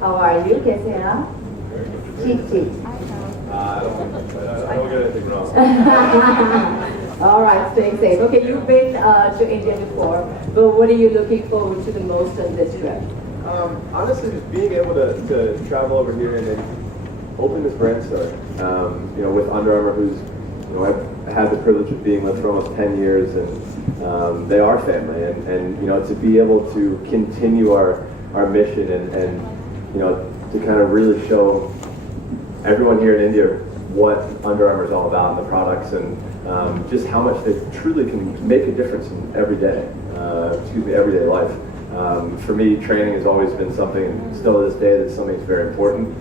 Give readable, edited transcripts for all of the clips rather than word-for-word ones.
How are you? कैसे हैं आप? ठीक. I don't get anything wrong. All right, staying safe. Okay, you've been to India before, but what are you looking forward to the most on this trip? Honestly, just being able to travel over here and then open this brand store. With Under Armour, who's, I've had the privilege of being with for almost 10 years, and they are family, and to be able to continue our mission and to kind of really show everyone here in India what Under Armour is all about and the products, and just how much they truly can make a difference in everyday life. For me, training has always been something, still to this day, that's something that's very important.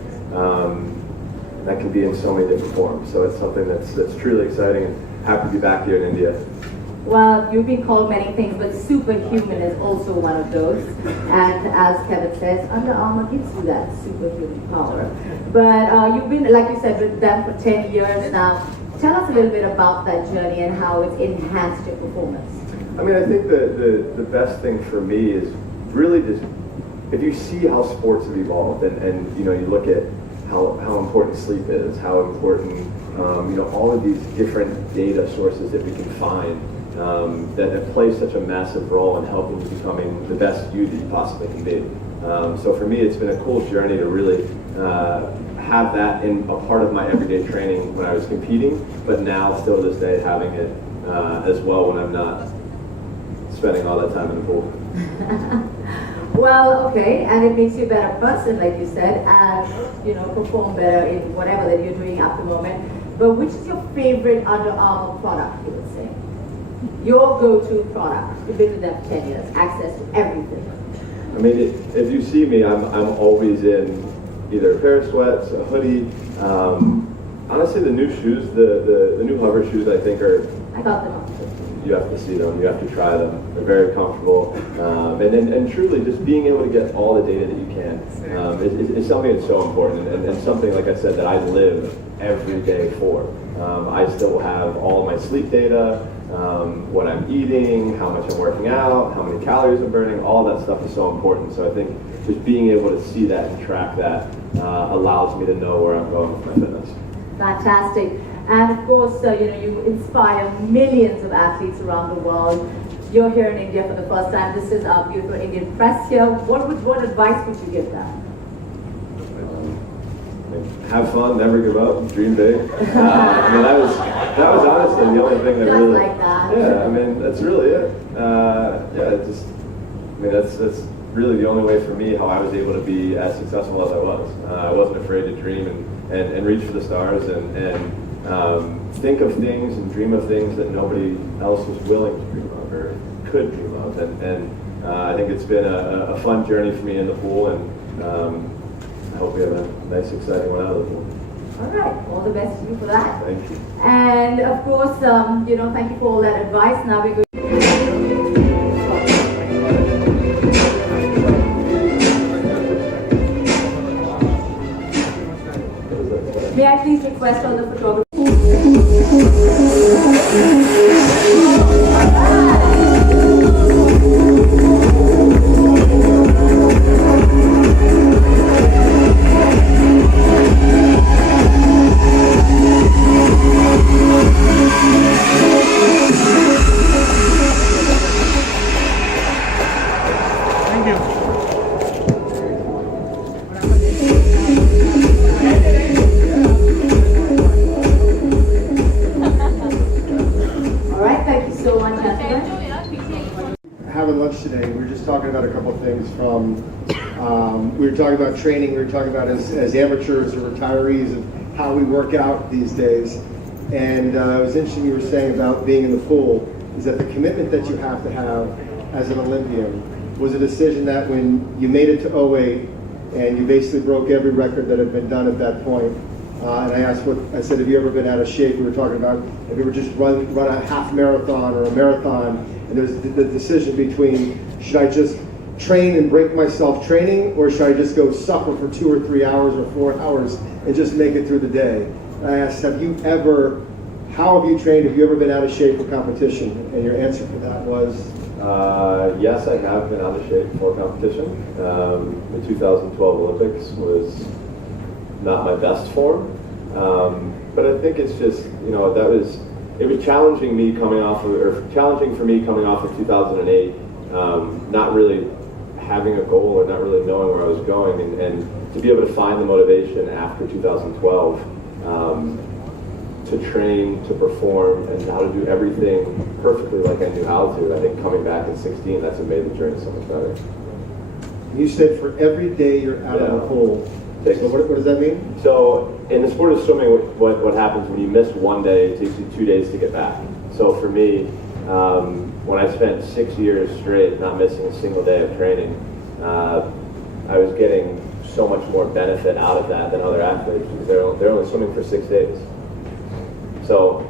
That can be in so many different forms. So it's something that's truly exciting, and happy to be back here in India. Well, you've been called many things, but superhuman is also one of those. And as Kevin says, Under Armour gives you that superhuman power. But you've been, like you said, with them for 10 years now. Tell us a little bit about that journey and how it's enhanced your performance. I mean, I think the best thing for me is really just, if you see how sports have evolved, and you look at how important sleep is, how important all of these different data sources that we can find that play such a massive role in helping you becoming the best you that you possibly can be. So for me, it's been a cool journey to really have that in a part of my everyday training when I was competing, but now still to this day having it as well when I'm not spending all that time in the pool. Well, okay, and it makes you a better person, like you said, and perform better in whatever that you're doing at the moment. But which is your favorite Under Armour product, you would say? Your go-to product. You've been with them for 10 years, access to everything. I mean, if you see me, I'm always in either a pair of sweats, a hoodie. Honestly, the new shoes, the new hover shoes, I think I got them. You have to see them, you have to try them. They're very comfortable. And truly just being able to get all the data that you can is something that's so important, and something, like I said, that I live every day for. I still have all my sleep data, what I'm eating, how much I'm working out, how many calories I'm burning, all that stuff is so important. So I think just being able to see that and track that allows me to know where I'm going with my fitness. Fantastic. And of course, you inspire millions of athletes around the world. You're here in India for the first time. This is our beautiful Indian press here. What advice would you give them? Have fun, never give up, dream big. That was honestly the only thing that just really. Like that. Yeah, that's really it. That's really the only way for me how I was able to be as successful as I was. I wasn't afraid to dream and reach for the stars and think of things and dream of things that nobody else was willing to dream of or could dream of. And I think it's been a fun journey for me in the pool, and I hope we have a nice, exciting one out of the pool. All right, all the best to you for that. Thank you. And of course, thank you for all that advice. Now we're going. May I please request all the photographers? Having lunch today, we were just talking about a couple of things from, we were talking about training, we were talking about as amateurs or retirees and how we work out these days. And it was interesting you were saying about being in the pool, is that the commitment that you have to have as an Olympian was a decision that when you made it to 08 and you basically broke every record that had been done at that point, and I said, have you ever been out of shape? We were talking about if you were just run a half marathon or a marathon, and there was the decision between, should I just train and break myself training, or should I just go suffer for 2 or 3 hours or 4 hours and just make it through the day? I asked, how have you trained? Have you ever been out of shape for competition? And your answer for that was? Yes, I have been out of shape for competition. The 2012 Olympics was not my best form, but I think it's just, it was challenging me coming off of, or challenging for me coming off of 2008, not really having a goal or not really knowing where I was going, and to be able to find the motivation after 2012 to train, to perform, and how to do everything perfectly like I knew how to. I think coming back at 16, that's what made the journey so much better. You said for every day you're out of the pool. So what does that mean? So in the sport of swimming, what happens when you miss one day, it takes you 2 days to get back. So for me, when I spent 6 years straight not missing a single day of training, I was getting so much more benefit out of that than other athletes because they're only swimming for 6 days. So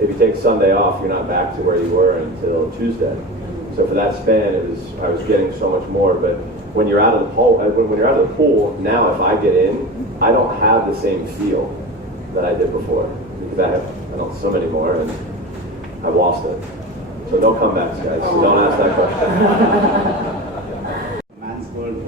if you take Sunday off, you're not back to where you were until Tuesday. So for that span, I was getting so much more. But when you're out of the pool, now if I get in, I don't have the same feel that I did before because I don't swim anymore and I've lost it. So no comebacks, guys. So don't ask that question. Man's world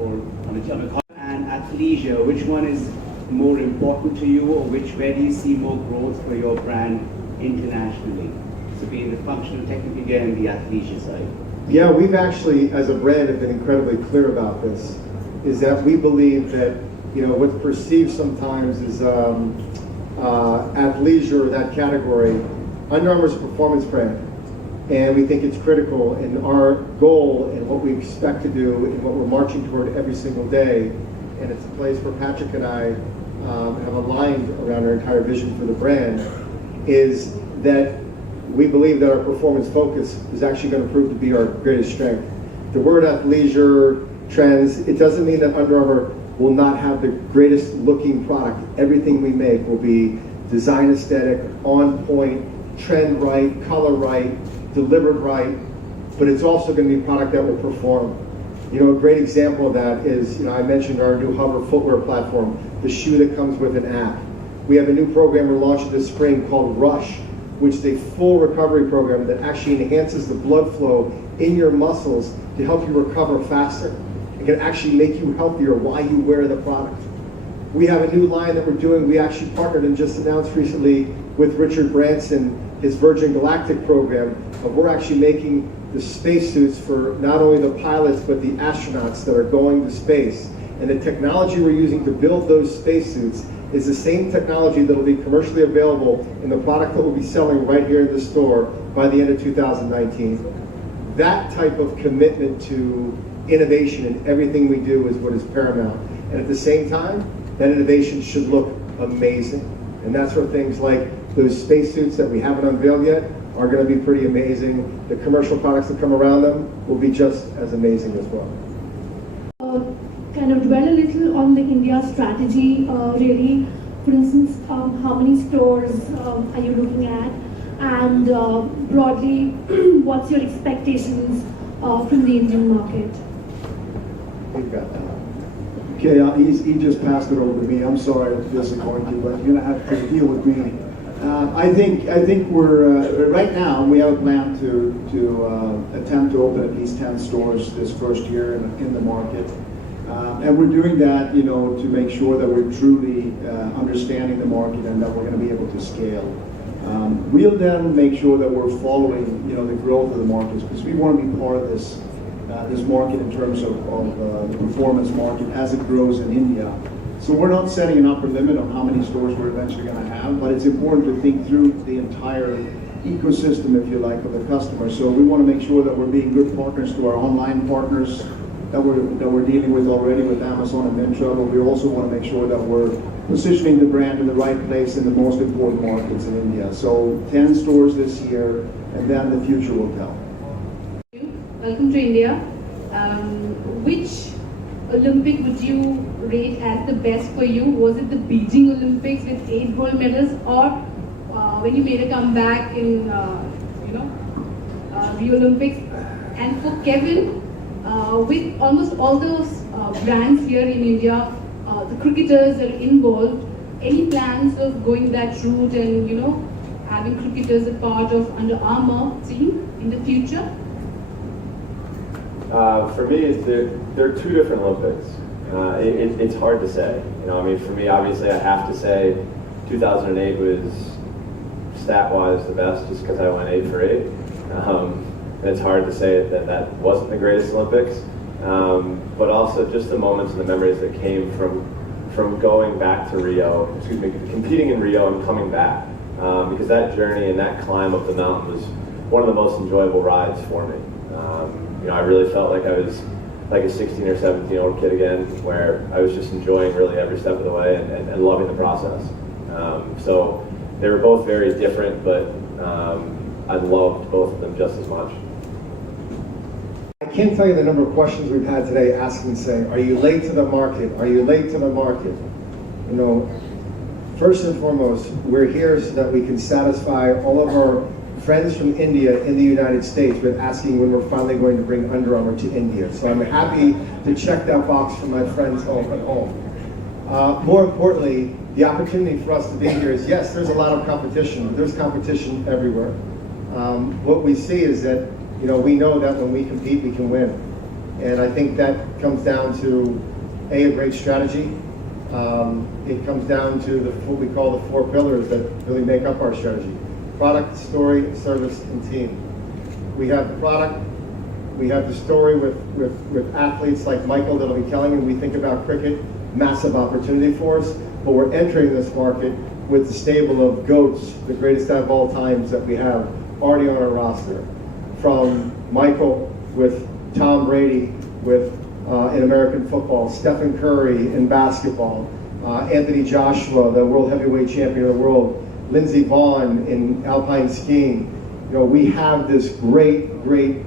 and athleisure, which one is more important to you, or where do you see more growth for your brand internationally? So being the functional technical gear and the athleisure side. Yeah, we've actually, as a brand, have been incredibly clear about this, is that we believe that, what's perceived sometimes as athleisure, that category, Under Armour is a performance brand. And we think it's critical in our goal and what we expect to do and what we're marching toward every single day. And it's a place where Patrick and I have aligned around our entire vision for the brand, is that we believe that our performance focus is actually going to prove to be our greatest strength. The word athleisure, trends, it doesn't mean that Under Armour will not have the greatest looking product. Everything we make will be design aesthetic, on point, trend right, color right, delivered right, but it's also going to be a product that will perform. A great example of that is, I mentioned our new Hover footwear platform, the shoe that comes with an app. We have a new program we're launching this spring called Rush, which is a full recovery program that actually enhances the blood flow in your muscles to help you recover faster. It can actually make you healthier while you wear the product. We have a new line that we're doing. We actually partnered and just announced recently with Richard Branson, his Virgin Galactic program. We're actually making the spacesuits for not only the pilots but the astronauts that are going to space. And the technology we're using to build those spacesuits is the same technology that will be commercially available in the product that we'll be selling right here in the store by the end of 2019. That type of commitment to innovation in everything we do is what is paramount. And at the same time, that innovation should look amazing. And that's where things like those spacesuits that we haven't unveiled yet are going to be pretty amazing. The commercial products that come around them will be just as amazing as well. Kind of dwell a little on the India strategy, really. For instance, how many stores are you looking at? And broadly, what's your expectations from the Indian market? We've got that. Okay, he just passed it over to me. I'm sorry to disappoint you, but you're gonna have to deal with me. I think we're right now. We have a plan to attempt to open at least 10 stores this first year in the market, and we're doing that, to make sure that we're truly understanding the market and that we're going to be able to scale. We'll then make sure that we're following, the growth of the markets, because we want to be part of this market in terms of the performance market as it grows in India. So we're not setting an upper limit on how many stores we're eventually going to have, but it's important to think through the entire ecosystem, if you like, of the customer. So we want to make sure that we're being good partners to our online partners that we're dealing with already with Amazon and Myntra, but we also want to make sure that we're positioning the brand in the right place in the most important markets in India. So 10 stores this year, and then the future will tell. Welcome to India. Which Olympic would you rate as the best for you? Was it the Beijing Olympics with 8 gold medals, or when you made a comeback in the Olympics? And for Kevin, with almost all those brands here in India, the cricketers are involved. Any plans of going that route and having cricketers a part of Under Armour team in the future? For me, they're two different Olympics. It's hard to say. You know, I mean, for me, obviously, I have to say 2008 was stat-wise the best, just because I went 8 for 8. It's hard to say that wasn't the greatest Olympics, but also just the moments and the memories that came from going back to Rio, competing in Rio and coming back, because that journey and that climb up the mountain was one of the most enjoyable rides for me. You know, I really felt like I was like a 16 or 17-year-old kid again, where I was just enjoying really every step of the way and loving the process. So they were both very different, but I loved both of them just as much. I can't tell you the number of questions we've had today asking, saying, are you late to the market? Are you late to the market? You know, first and foremost, we're here so that we can satisfy all of our friends from India in the United States with asking when we're finally going to bring Under Armour to India. So I'm happy to check that box for my friends home at home. More importantly, the opportunity for us to be here is, yes, there's a lot of competition, but there's competition everywhere. What we see is that, you know, we know that when we compete, we can win. And I think that comes down to, a great strategy. It comes down to what we call the 4 pillars that really make up our strategy: product, story, service, and team. We have the product, we have the story with athletes like Michael that'll be telling you. We think about cricket, massive opportunity for us, but we're entering this market with the stable of GOATs, the greatest out of all times that we have already on our roster. From Michael with Tom Brady with in American football, Stephen Curry in basketball, Anthony Joshua, the world heavyweight champion of the world, Lindsey Vonn in alpine skiing. You know, we have this great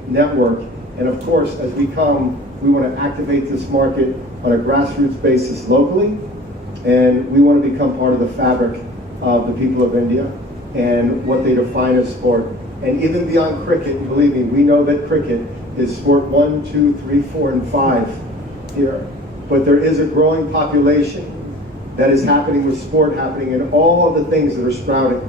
network, and of course, as we come, we want to activate this market on a grassroots basis locally, and we want to become part of the fabric of the people of India and what they define as sport. And even beyond cricket, believe me, we know that cricket is sport 1, 2, 3, 4, and 5 here. But there is a growing population that is happening with sport happening in all of the things that are sprouting,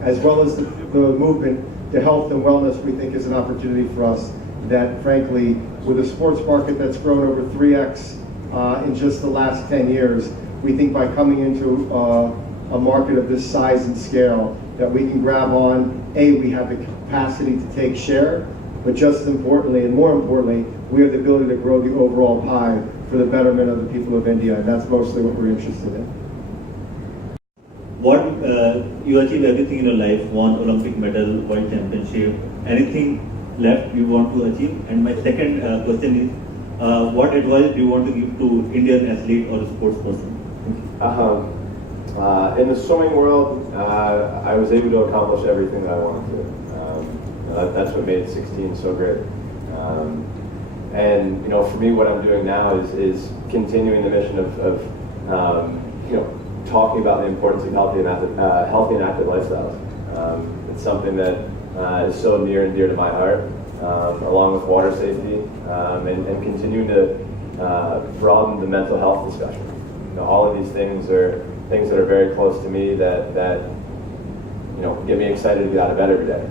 as well as the movement to health and wellness. We think is an opportunity for us that, frankly, with a sports market that's grown over 3x in just the last 10 years, we think by coming into a market of this size and scale that we can grab on. We have the capacity to take share, but just as importantly, and more importantly, we have the ability to grow the overall pie for the betterment of the people of India, and that's mostly what we're interested in. What you achieve everything in your life, won Olympic medal, world championship, anything left you want to achieve? And my second question is, what advice do you want to give to Indian athlete or sports person? In the swimming world, I was able to accomplish everything that I wanted to. That's what made 16 so great. And you know, for me, what I'm doing now is continuing the mission of you know, talking about the importance of healthy and active lifestyles. It's something that is so near and dear to my heart, along with water safety, and continuing to broaden the mental health discussion. You know, all of these things are things that are very close to me that you know, get me excited to get out of bed every day.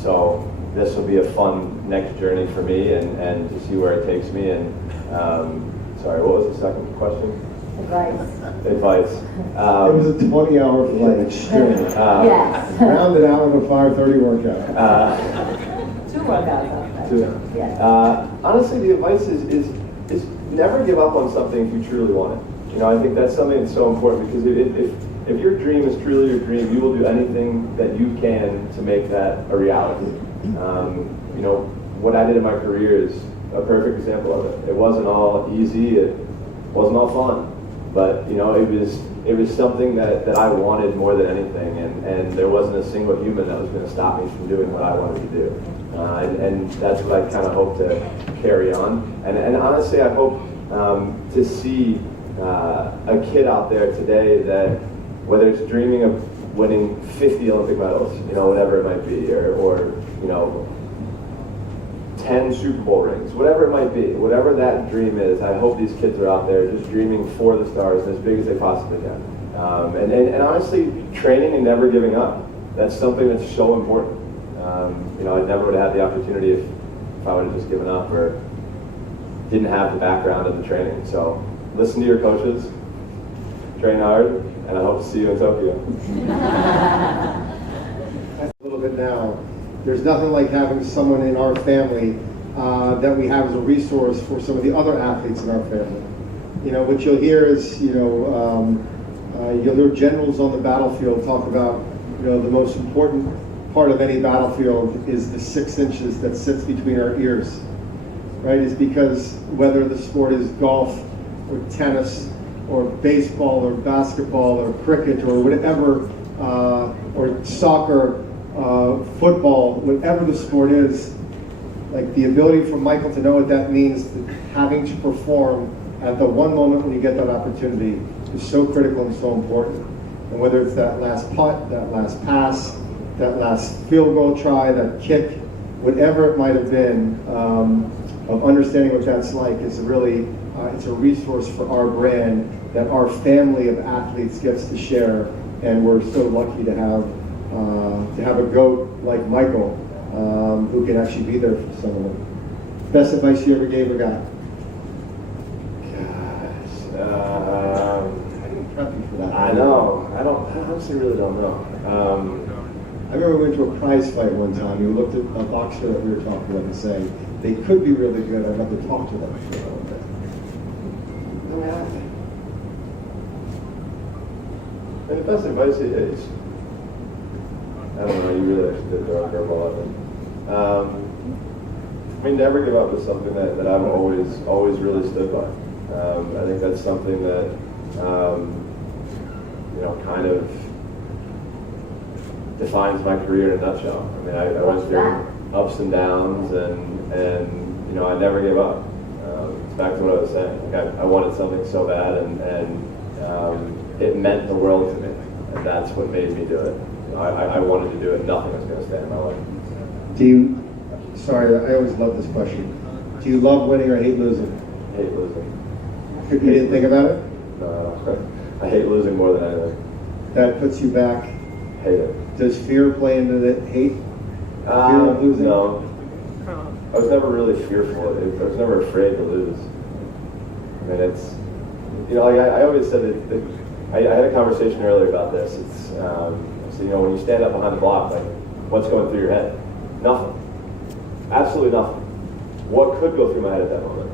So this will be a fun next journey for me, and to see where it takes me. And sorry, what was the second question? Advice. It was a 20-hour flight. Yes. Rounded out with a 5:30 workout. 2 workouts. Two. Yes. Honestly, the advice is never give up on something if you truly want it. You know, I think that's something that's so important, because if your dream is truly your dream, you will do anything that you can to make that a reality. You know, what I did in my career is a perfect example of it. It wasn't all easy, it wasn't all fun, but you know, it was something that I wanted more than anything, and there wasn't a single human that was going to stop me from doing what I wanted to do. And that's what I kind of hope to carry on. And honestly, I hope to see a kid out there today that, whether it's dreaming of winning 50 Olympic medals, you know, whatever it might be, or you know, 10 Super Bowl rings, whatever it might be, whatever that dream is, I hope these kids are out there just dreaming for the stars as big as they possibly can. And honestly, training and never giving up. That's something that's so important. You know, I never would have had the opportunity if I would have just given up or didn't have the background of the training. So listen to your coaches, train hard, and I hope to see you in Tokyo. A little bit now. There's nothing like having someone in our family that we have as a resource for some of the other athletes in our family. You know, what you'll hear is, you'll hear generals on the battlefield talk about, the most important part of any battlefield is the 6 inches that sits between our ears, right? It's because whether the sport is golf or tennis or baseball or basketball or cricket or whatever, or soccer, football, whatever the sport is, like the ability for Michael to know what that means, having to perform at the one moment when you get that opportunity is so critical and so important. And whether it's that last putt, that last pass, that last field goal try, that kick, whatever it might have been, of understanding what that's like is really, it's a resource for our brand that our family of athletes gets to share, and we're so lucky to have a GOAT like Michael, who can actually be there for some of them. Best advice you ever gave or got? I didn't prep you for that. I know. I honestly really don't know. I remember we went to a prize fight one time. You looked at a boxer that we were talking about and saying, they could be really good. I'd love to talk to them for a little bit. And the best advice is, I don't know, you really actually did throw a curveball at me. I mean, never give up is something that I've always really stood by. I think that's something that, kind of defines my career in a nutshell. I mean, I went through ups and downs, and I never gave up. It's back to what I was saying. Like I wanted something so bad, and it meant the world to me, and that's what made me do it. I wanted to do it. Nothing was going to stand in my way. Sorry, I always love this question. Do you love winning or hate losing? Hate losing. You didn't think about it? No, I hate losing more than anything. That puts you back. Hate it. Does fear play into the hate? Fear of losing? No. I was never really fearful. I was never afraid to lose. I mean, it's, like I always said that I had a conversation earlier about this. It's, so, when you stand up behind the block, like, what's going through your head? Nothing. Absolutely nothing. What could go through my head at that moment?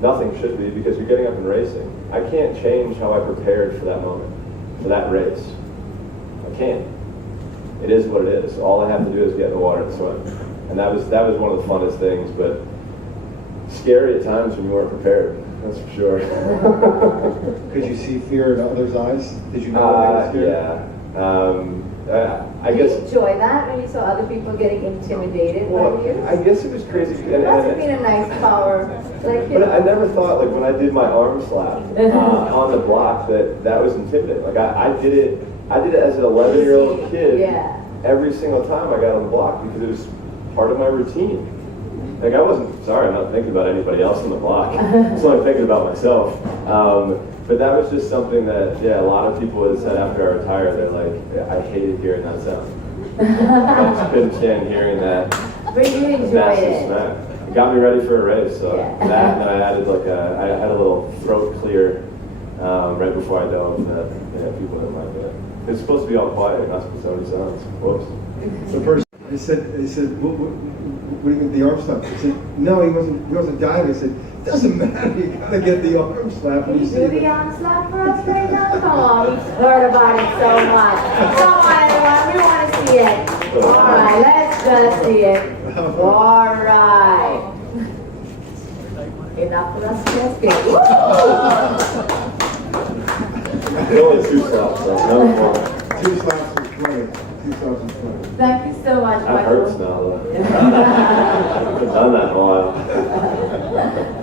Nothing should be, because you're getting up and racing. I can't change how I prepared for that moment, for that race. I can't. It is what it is. All I have to do is get in the water and swim. And that was one of the funnest things, but scary at times when you weren't prepared. That's for sure. Could you see fear in others' eyes? Did you know what they were scared? Yeah. I guess. Did you enjoy that when you saw other people getting intimidated by you? I guess it was crazy. It must have been a nice power. But I never thought, like, when I did my arm slap on the block, that was intimidating. Like, I did it as an 11-year-old kid. Yeah. Every single time I got on the block, because it was part of my routine. Like, I'm not thinking about anybody else on the block. I was only thinking about myself. But that was just something that, a lot of people had said after I retired. They're like, I hated hearing that sound. I just couldn't stand hearing that. But you enjoyed massive it. smack. It got me ready for a race. So that, and then I added I had a little throat clear right before I dove that people didn't like that. It's supposed to be all quiet. You're not supposed to have any sounds. Whoops. The person, I said, what do you think the arm slap? He said, no, he wasn't diving. I said, doesn't matter, you gotta get the arm slap. Can you do the arm slap for us right now? Come on, we've heard about it so much. Come on, everyone, we want to see it. All right, let's just see it. All right. Enough for us to just get. Only 2 slaps, so no more. 2 slaps for 20. 2020. Thank you so much, That Michael. hurts now, though. I haven't done that in a while.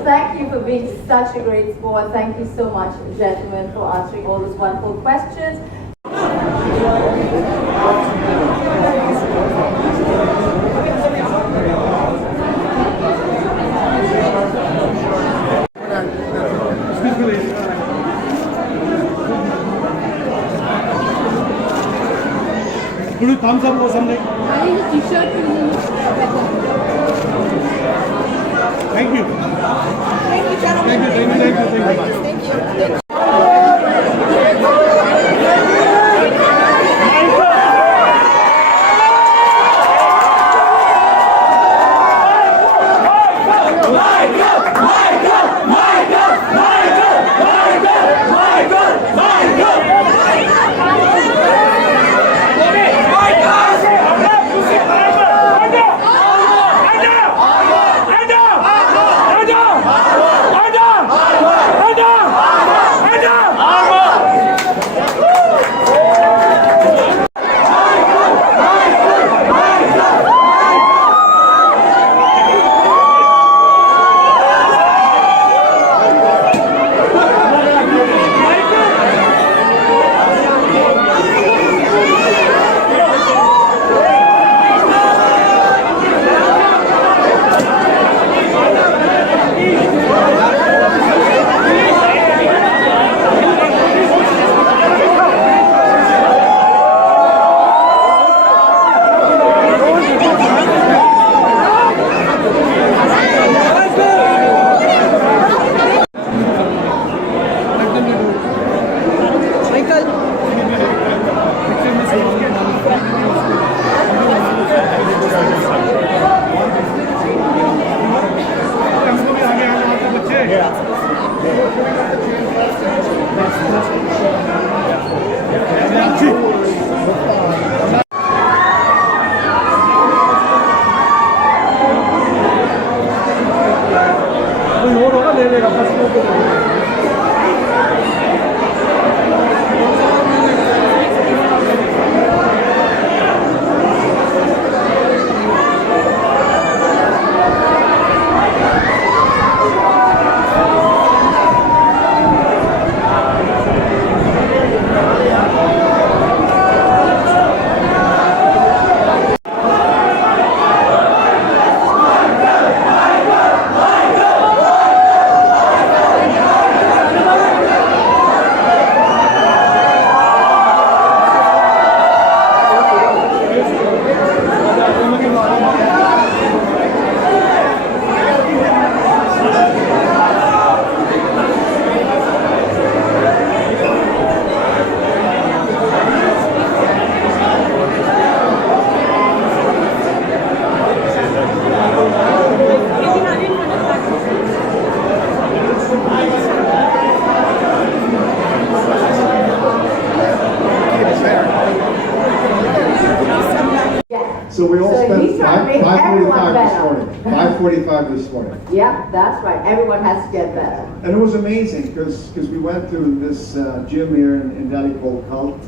Thank you for being such a great sport. Thank you so much, gentlemen, for answering all those wonderful questions. Could you thumbs up or something? I need a t-shirt for you. Thank you. Thank you, gentlemen. Thank you, thank you, thank you, thank you. Thank you. So we all So spent he's trying to make 5:45 this everyone morning. 5:45 this morning. Yeah, that's right. Everyone has to get better. And it was amazing because we went to this gym here in Delhi called Cult,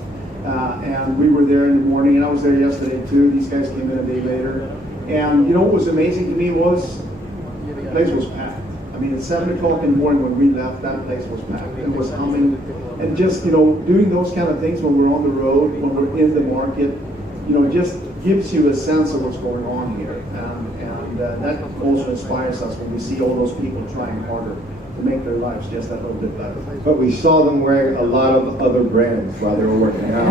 and we were there in the morning, and I was there yesterday too. These guys came in a day later, and you know what was amazing to me was the place was packed. I mean, at 7 o'clock in the morning when we left, that place was packed. It was humming, and just doing those kind of things when we're on the road, when we're in the market, just gives you a sense of what's going on here, and that also inspires us when we see all those people trying harder to make their lives just that little bit better. But we saw them wearing a lot of other brands while they were working out.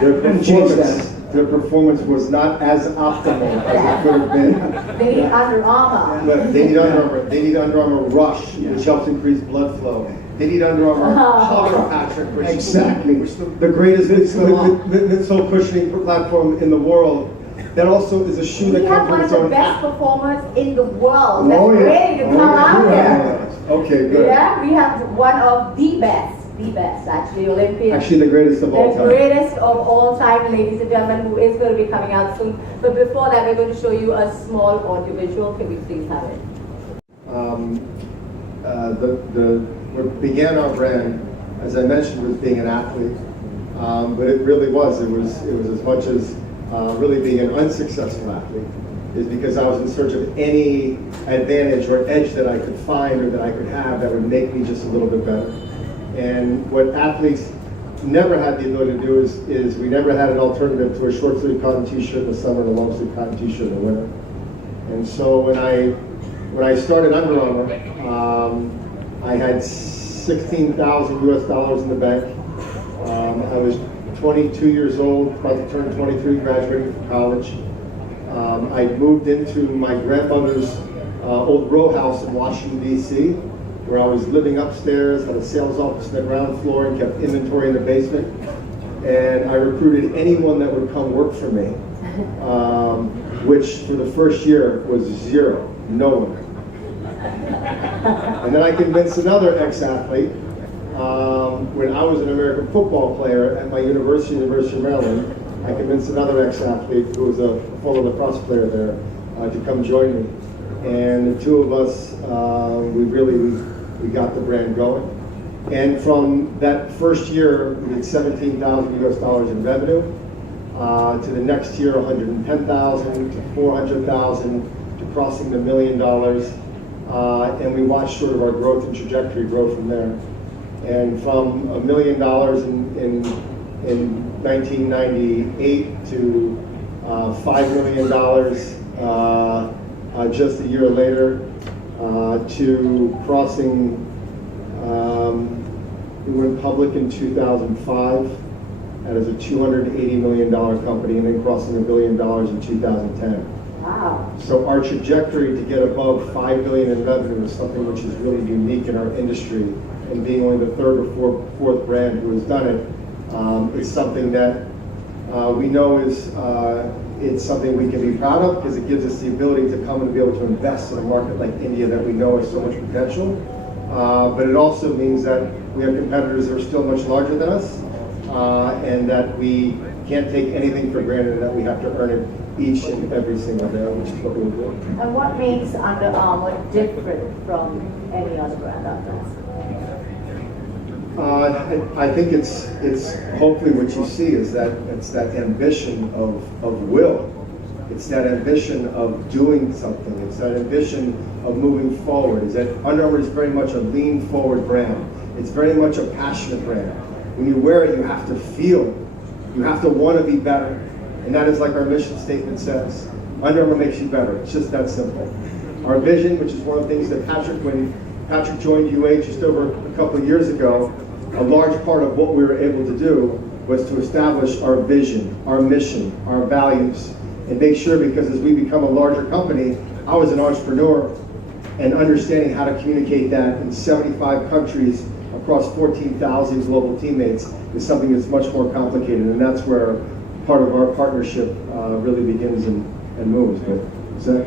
Their performance was not as optimal as it could have been. They need Under Armour. But they need Under Armour. They need Under Armour Rush, which helps increase blood flow. They need Under Armour Hover Patrick, which Exactly. which the greatest midsole cushioning platform in the world. That also is a shoe We that have comes one with of its the own best app. performers in the world that's Oh, yeah. ready to come out here. Okay, good. Yeah, we have one of the best actually, Olympian. Actually, the greatest of all The time. greatest of all time, ladies and gentlemen, who is going to be coming out soon. But before that, we're going to show you a small audiovisual. Can we please have it? What began our brand, as I mentioned, was being an athlete, but it really was. It was as much as really being an unsuccessful athlete. Is because I was in search of any advantage or edge that I could find or that I could have that would make me just a little bit better. And what athletes never had the ability to do is we never had an alternative to a short sleeve cotton t-shirt in the summer and a long sleeve cotton t-shirt in the winter. And so when I started Under Armour, I had $16,000 US in the bank. I was 22 years old, about to turn 23, graduating from college. I moved into my grandmother's old row house in Washington, D.C., where I was living upstairs, had a sales office on the ground floor, and kept inventory in the basement. And I recruited anyone that would come work for me, which for the first year was zero, no one. And then I convinced another ex-athlete, when I was an American football player at my university, University of Maryland, I convinced another ex-athlete who was a former lacrosse player there to come join me. And the two of us, we got the brand going. And from that first year, we did 17,000 US dollars in revenue. To the next year, 110,000 to 400,000 to crossing the $1 million. And we watched sort of our growth and trajectory grow from there. And from $1 million in 1998 to $5 million just a year later, to crossing, we went public in 2005 as a $280 million company, and then crossing $1 billion in 2010. Wow. So our trajectory to get above $5 billion in revenue is something which is really unique in our industry, and being only the third or fourth brand who has done it, is something that we know is it's something we can be proud of, because it gives us the ability to come and be able to invest in a market like India that we know has so much potential. But it also means that we have competitors that are still much larger than us, and that we can't take anything for granted, that we have to earn it each and every single day, which is what we'll do. And what makes Under Armour different from any other brand out there? I think it's hopefully what you see is that it's that ambition of will. It's that ambition of doing something. It's that ambition of moving forward. Is that Under Armour is very much a lean forward brand. It's very much a passionate brand. When you wear it, you have to feel. You have to want to be better. And that is like our mission statement says. Under Armour makes you better. It's just that simple. Our vision, which is one of the things that when Patrick joined UA just over a couple of years ago, a large part of what we were able to do was to establish our vision, our mission, our values, and make sure, because as we become a larger company, I was an entrepreneur, and understanding how to communicate that in 75 countries across 14,000 global teammates is something that's much more complicated, and that's where part of our partnership really begins and moves. But Zach,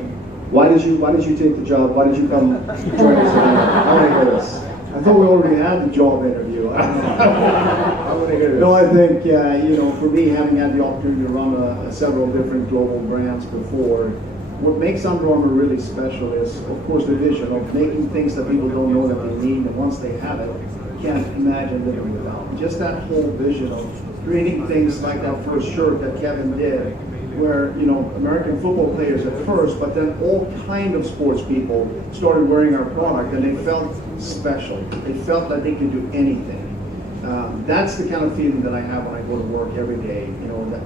why did you take the job? Why did you come join us? I want to hear this. I thought we already had the job interview. I want to hear this. No, I think, for me, having had the opportunity to run several different global brands before, what makes Under Armour really special is, of course, the vision of making things that people don't know that they need, and once they have it, can't imagine living without. Just that whole vision of creating things like that first shirt that Kevin did, where, American football players at first, but then all kind of sports people started wearing our product, and they felt special. They felt that they could do anything. That's the kind of feeling that I have when I go to work every day.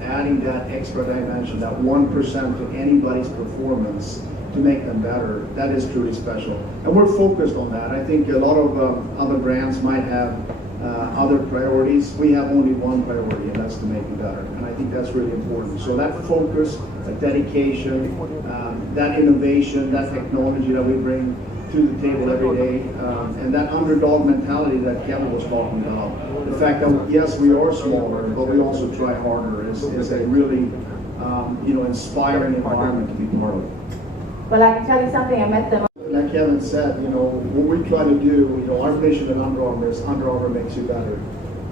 Adding that extra dimension, that 1% to anybody's performance to make them better, that is truly special. And we're focused on that. I think a lot of other brands might have other priorities. We have only one priority, and that's to make it better. And I think that's really important. So that focus, that dedication, that innovation, that technology that we bring to the table every day, and that underdog mentality that Kevin was talking about. The fact that, yes, we are smaller, but we also try harder is a really inspiring environment to be part of. Well, I can tell you something, I met them. Like Kevin said, what we try to do, our mission at Under Armour is Under Armour makes you better.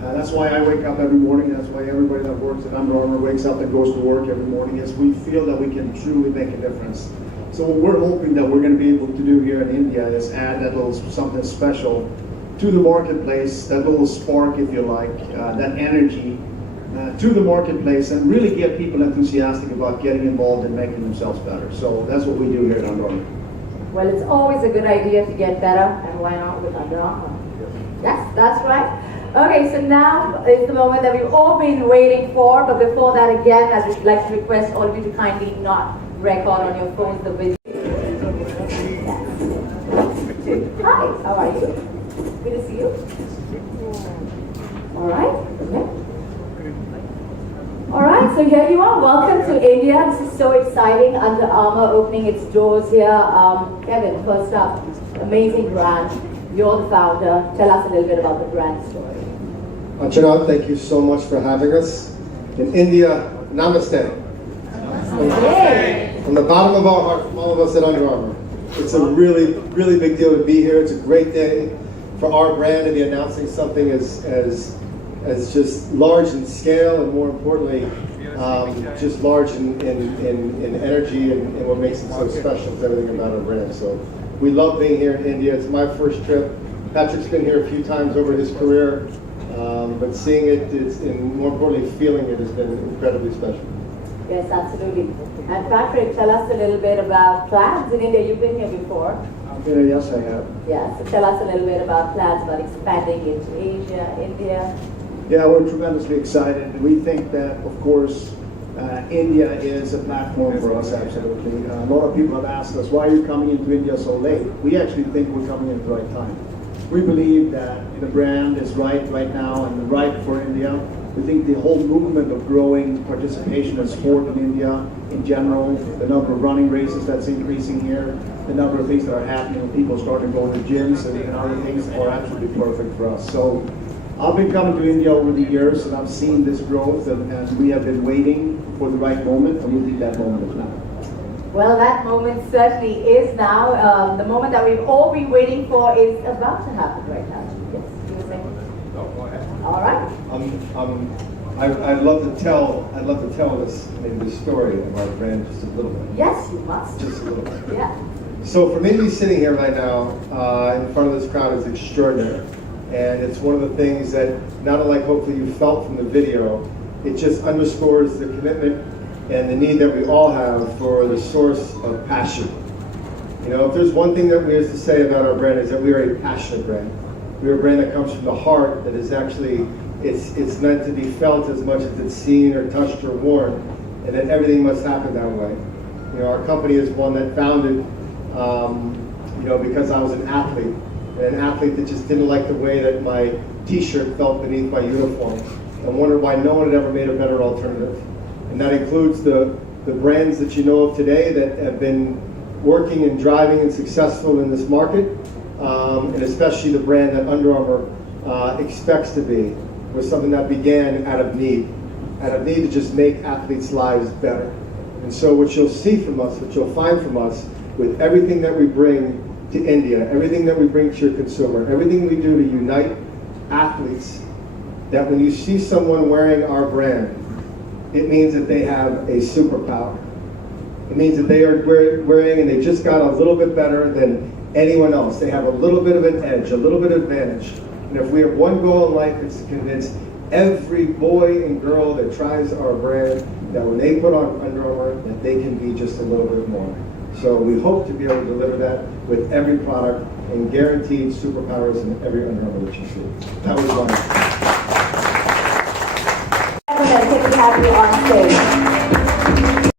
That's why I wake up every morning. That's why everybody that works at Under Armour wakes up and goes to work every morning, is we feel that we can truly make a difference. So what we're hoping that we're going to be able to do here in India is add that little something special to the marketplace, that little spark, if you like, that energy to the marketplace, and really get people enthusiastic about getting involved and making themselves better. So that's what we do here at Under Armour. Well, it's always a good idea to get better, and why not with Under Armour? Yes, that's right. Okay, so now is the moment that we've all been waiting for, but before that, again, I'd like to request all of you to kindly not record on your phones the video. Hi, how are you? Good to see you. All right, okay. All right, so so here you are. Welcome to India. This is so exciting. Under Armour opening its doors here. Kevin, first up, amazing brand. You're the founder. Tell us a little bit about the brand story. Archana, thank you so much for having us. In India, namaste. Yay! From the bottom of our heart, from all of us at Under Armour. It's a really, really big deal to be here. It's a great day for our brand to be announcing something as just large in scale and more importantly, just large in energy and what makes it so special is everything about our brand. So we love being here in India. It's my first trip. Patrick's been here a few times over his career, but seeing it, and more importantly, feeling it has been incredibly special. Yes, absolutely. And Patrick, tell us a little bit about plans in India. You've been here before. Yes, I have. Yeah, so tell us a little bit about plans about expanding into Asia, India. Yeah, we're tremendously excited. We think that, of course, India is a platform for us, absolutely. A lot of people have asked us, why are you coming into India so late? We actually think we're coming at the right time. We believe that the brand is right now and right for India. We think the whole movement of growing participation in sport in India in general, the number of running races that's increasing here, the number of things that are happening, people starting to go to gyms and other things are absolutely perfect for us. So I've been coming to India over the years and I've seen this growth and we have been waiting for the right moment and we think that moment is now. Well, that moment certainly is now. The moment that we've all been waiting for is about to happen right now. Yes, you were saying? No, go ahead. All right. I'd love to tell this story of our brand just a little bit. Yes, you must. Just a little bit. Yeah. So for me to be sitting here right now in front of this crowd is extraordinary. And it's one of the things that, not unlike hopefully you felt from the video, it just underscores the commitment and the need that we all have for the source of passion. You know, if there's one thing that we have to say about our brand is that we are a passionate brand. We are a brand that comes from the heart, that is actually, it's meant to be felt as much as it's seen or touched or worn, and that everything must happen that way. You know, our company is one that founded, you know, because I was an athlete that just didn't like the way that my t-shirt felt beneath my uniform and wondered why no one had ever made a better alternative. And that includes the brands that you know of today that have been working and driving and successful in this market, and especially the brand that Under Armour expects to be, was something that began out of need to just make athletes' lives better. And so what you'll see from us, what you'll find from us, with everything that we bring to India, everything that we bring to your consumer, everything we do to unite athletes, that when you see someone wearing our brand, it means that they have a superpower. It means that they are wearing and they just got a little bit better than anyone else. They have a little bit of an edge, a little bit of advantage. And if we have one goal in life, it's to convince every boy and girl that tries our brand that when they put on Under Armour, that they can be just a little bit more. So we hope to be able to deliver that with every product and guaranteed superpowers in every Under Armour that you see. That was one. I'm going to have you on stage.